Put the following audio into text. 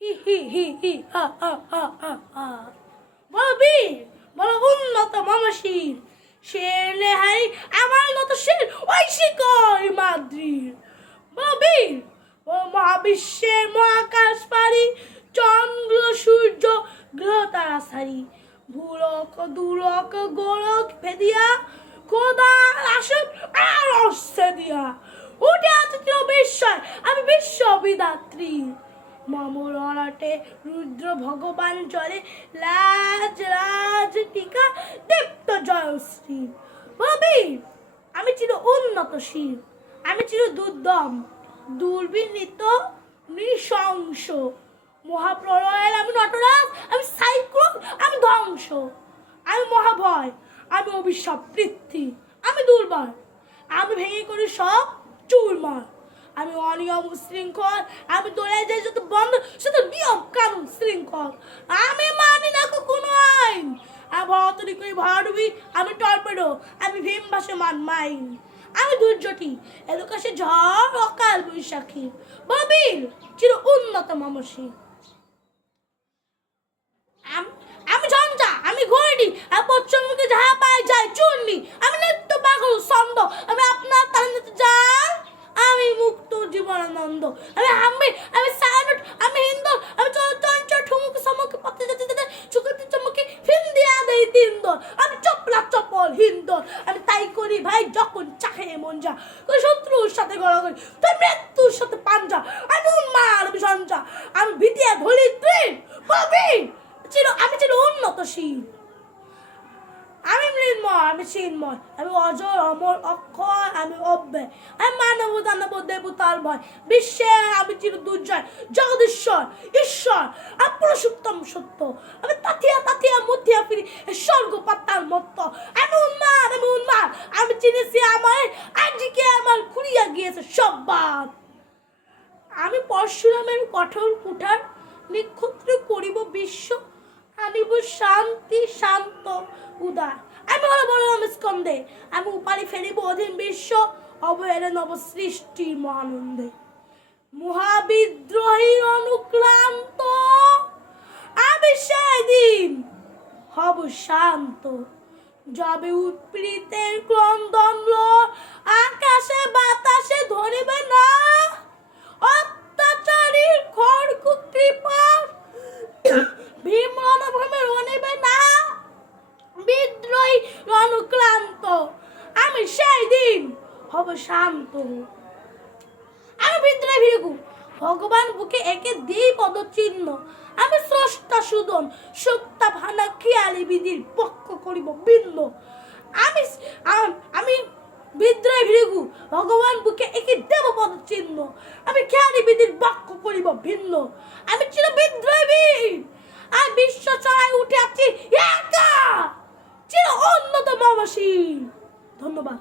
হি হি হি হি হা হা হা হা হা। বলো বীর, বলো উন্নত মমশীর, শের লেহাই আমার মতো শের ওই শিকড় মাদ্রির। বলো বীর, বলো মহাবিশ্বের মহাকাশ পারি, চন্দ্র সূর্য গ্রহ তারা সারি, ভূলোক দুলোক গোলক ভেদিয়া খোদার আসন আর অস্তে দিয়া উঠে আছে বিস্ময় আমি বিশ্ব বিধাত্রী। মামুর অনাটে রুদ্র ভগবান চলে লাজ রাজ টিকা দীপ্ত জয়শ্রী। বীর, আমি চির উন্নতশীল, আমি চির দুর্দম দুর্বিনীত নৃশংস, মহাপ্রলয়ের আমি নটরাজ, আমি সাইক্লোন, আমি ধ্বংস, আমি মহাভয়, আমি অভিশাপ পৃথ্বী, আমি দুর্বল, আমি ভেঙে করি সব চুরমার, আমি অনিয়ম শৃঙ্খল, আমি তোলে যাই যত বন্ধ শত নিয়ম কানুন শৃঙ্খল, আমি মানি না কোনো আইন, আমি ভরতরি করি ভরাডুবি, আমি টর্পেডো, আমি ভীম ভাসমান মাইন, আমি দুর্যোটি এলোকাশে ঝড় অকাল বৈশাখী। বীর, চির উন্নত মমশী। আমি ঝঞ্ঝা, আমি ঘড়ি, আমি পশ্চিমবঙ্গে যাহা পাই যাই চূর্ণি, আমি নৃত্য পাগল ছন্দ, আমি আপনার তালে যাই, আমি মুক্ত জীবনানন্দ, আমি হাম্বির, আমি সায়নট, আমি হিন্দল, আমি চঞ্চল ঠুমুক সমুক পথে যেতে যেতে চুকুতি চমুকি ফিন দিয়া দেই তিনদল, আমি চপলা চপল হিন্দল, আমি তাই করি ভাই যখন চাহে মন যা, শত্রুর সাথে গড়াগড়ি তুই মৃত্যুর সাথে পাঞ্জা, আমি উন্মাদ, আমি সঞ্জা, আমি ভিটিয়া ধরি তৃণ। আমি চির উন্নতশীল, আমি মৃন্ময়, আমি চিন্ময়, আমি অজর অমর অক্ষয়, আমি অব্যয়, আমি মানব দানব দেবতার ভয়, বিশ্বে আমি চির দুর্জয় জগদীশ্বর ঈশ্বর, আমি পুরুষোত্তম সত্য, আমি তাথিয়া তাথিয়া মধ্যিয়া ফিরি স্বর্গ পাতাল মত্ত, আমি উন্মাদ, আমি চিনেছি আমার আজকে আমার খুঁড়িয়া গিয়েছে সব বাদ, আমি পরশুরামের কঠোর কুঠার নিক্ষত্র করিব বিশ্ব, আনিব শান্তি শান্ত উদার, আমি হলো বলরাম স্কন্দে, আমি উপারি ফেরিব অধীন বিশ্ব অবহেলে নব সৃষ্টির মহানন্দে। মহাবিদ্রোহীর অনুক্লান্ত আমি সেদিন হব শান্ত, যাবে উৎপীড়িতের ক্রন্দন আকাশে বাতাসে ধরিবে না, অত্যাচারীর খড়গ কৃপা ভীম রণভূমে রণিবে না, বিদ্রোহী অনুক্লান্ত আমি সেই দিন হব শান্ত। আমি বিদ্রোহী ভীরু ভগবান বুকে একে দিই পদচিহ্ন, আমি স্রষ্টা সুদন সত্তা ভানা খেয়ালি বিধির পক্ষ করিব ভিন্ন, আমি আমি বিদ্রোহী ভীরু ভগবান বুকে একে দেব পদচিহ্ন, আমি খেয়ালি বিধির পক্ষ করিব ভিন্ন, আমি চির বিদ্রোহী বীর, আর বিশ্ব চড়াই উঠে আছি একা চির উন্নত মমশী। ধন্যবাদ।